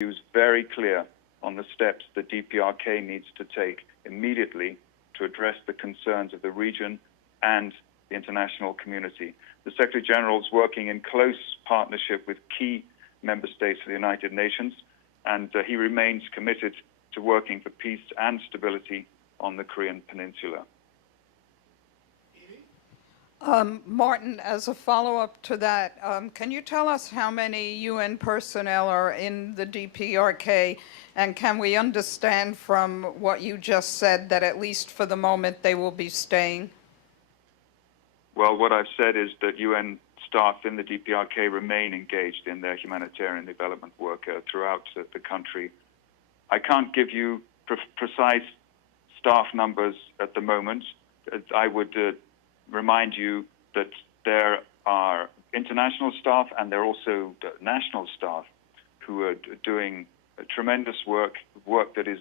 is very clear on the steps the DPRK needs to take immediately to address the concerns of the region and the international community. The Secretary General is working in close partnership with key member states of the United Nations, and he remains committed to working for peace and stability on the Korean Peninsula. Martin, as a follow-up to that, can you tell us how many UN personnel are in the DPRK, and can we understand from what you just said that at least for the moment they will be staying? Well, what I've said is that UN staff in the DPRK remain engaged in their humanitarian development work throughout the country. I can't give you precise staff numbers at the moment. I would remind you that there are international staff and there are also national staff who are doing tremendous work that is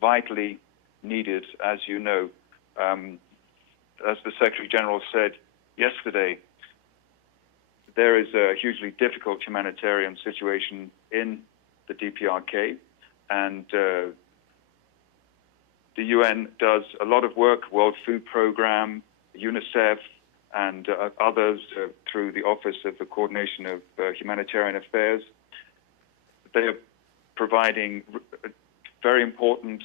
vitally needed, as you know. As the Secretary General said yesterday, there is a hugely difficult humanitarian situation in the DPRK, and the UN does a lot of work, World Food Programme, UNICEF, and others through the Office of the Coordination of Humanitarian Affairs. They are providing very important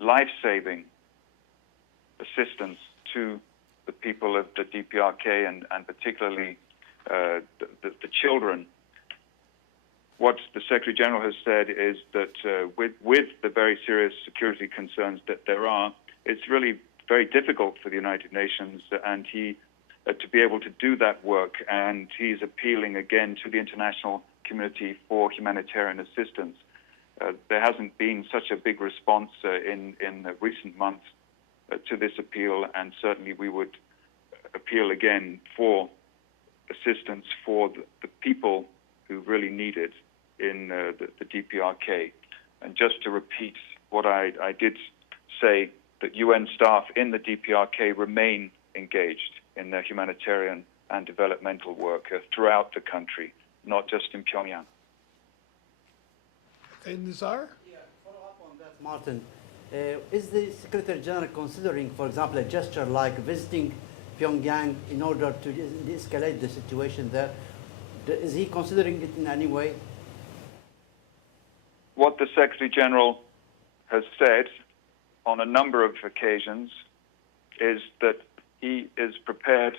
life-saving assistance to the people of the DPRK and particularly the children. What the Secretary General has said is that with the very serious security concerns that there are, it's really very difficult for the United Nations and to be able to do that work, and he's appealing again to the international community for humanitarian assistance. There hasn't been such a big response in recent months to this appeal, and certainly we would appeal again for assistance for the people who really need it in the DPRK. And just to repeat what I did say, that UN staff in the DPRK remain engaged in their humanitarian and developmental work throughout the country, not just in Pyongyang. And Nizar? Yeah, follow up on that, Martin. Is the Secretary General considering, for example, a gesture like visiting Pyongyang in order to de-escalate the situation there? Is he considering it in any way? What the Secretary General has said on a number of occasions is that he is prepared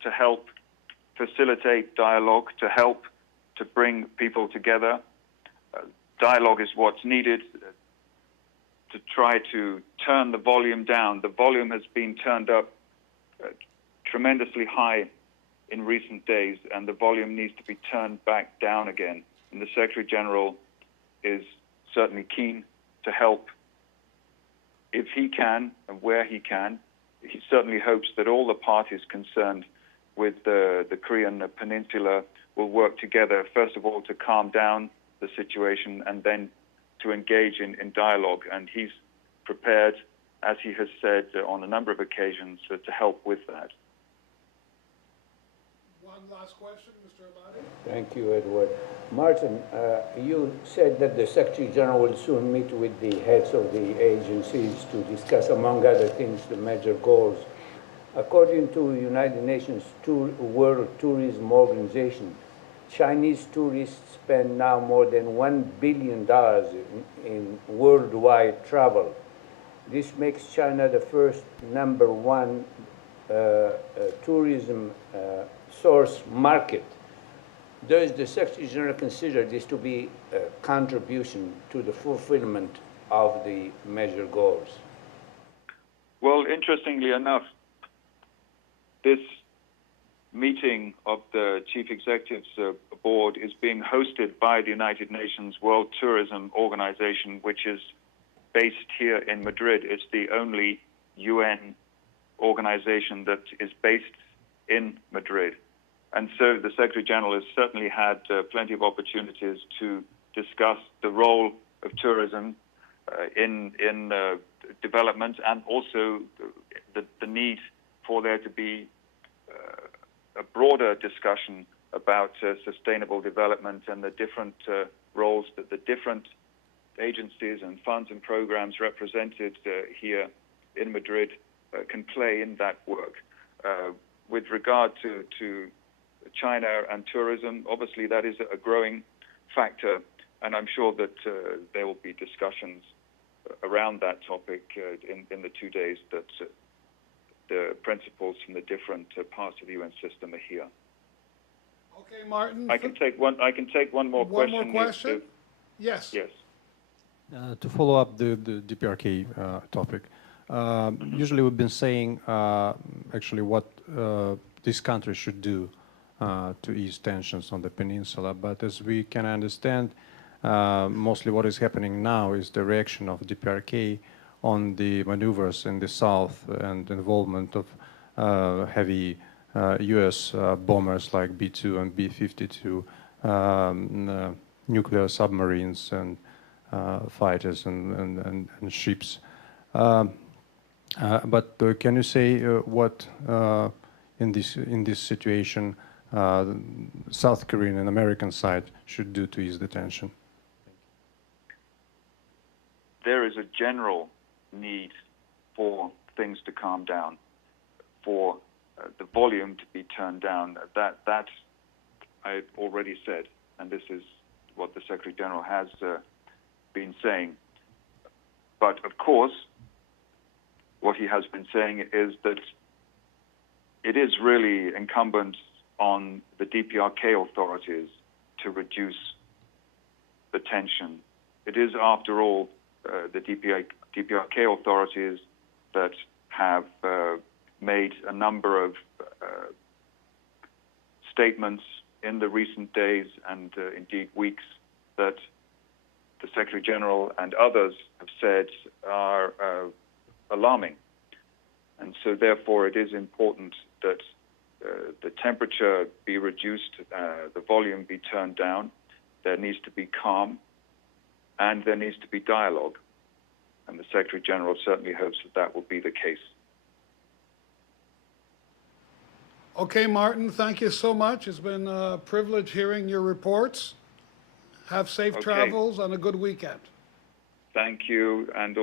to help facilitate dialogue, to help to bring people together. Dialogue is what's needed to try to turn the volume down. The volume has been turned up tremendously high in recent days, and the volume needs to be turned back down again. And the Secretary General is certainly keen to help if he can and where he can. He certainly hopes that all the parties concerned with the Korean Peninsula will work together, first of all, to calm down the situation and then to engage in dialogue. And he's prepared, as he has said on a number of occasions, to help with that. One last question, Mr. Amadi. Thank you, Edward. Martin, you said that the Secretary General will soon meet with the heads of the agencies to discuss, among other things, the major goals. According to United Nations World Tourism Organization, Chinese tourists spend now more than $1 billion in worldwide travel. This makes China the first #1 tourism source market. Does the Secretary General consider this to be a contribution to the fulfillment of the major goals? Well, interestingly enough, this meeting of the Chief Executives Board is being hosted by the United Nations World Tourism Organization, which is based here in Madrid. It's the only UN organization that is based in Madrid. And so the Secretary General has certainly had plenty of opportunities to discuss the role of tourism in development, and also the need for there to be a broader discussion about sustainable development and the different roles that the different agencies and funds and programs represented here in Madrid can play in that work. With regard to China and tourism, obviously that is a growing factor, and I'm sure that there will be discussions around that topic in the 2 days that the principals from the different parts of the UN system are here. Okay, Martin. I can take one more question. One more question? Yes. Yes. To follow up the DPRK topic, usually we've been saying actually what this country should do to ease tensions on the peninsula, but as we can understand, mostly what is happening now is the reaction of DPRK on the maneuvers in the south and involvement of heavy US bombers like B-2 and B-52, nuclear submarines and fighters and ships. But can you say what in this situation South Korean and American side should do to ease the tension? There is a general need for things to calm down, for the volume to be turned down. That I've already said, and this is what the Secretary General has been saying. But of course, what he has been saying is that it is really incumbent on the DPRK authorities to reduce the tension. It is, after all, the DPRK authorities that have made a number of statements in the recent days and indeed weeks that the Secretary General and others have said are alarming. And so therefore it is important that the temperature be reduced, the volume be turned down, there needs to be calm, and there needs to be dialogue. And the Secretary General certainly hopes that that will be the case. Okay, Martin, thank you so much. It's been a privilege hearing your reports. Have safe travels and a good weekend. Thank you, and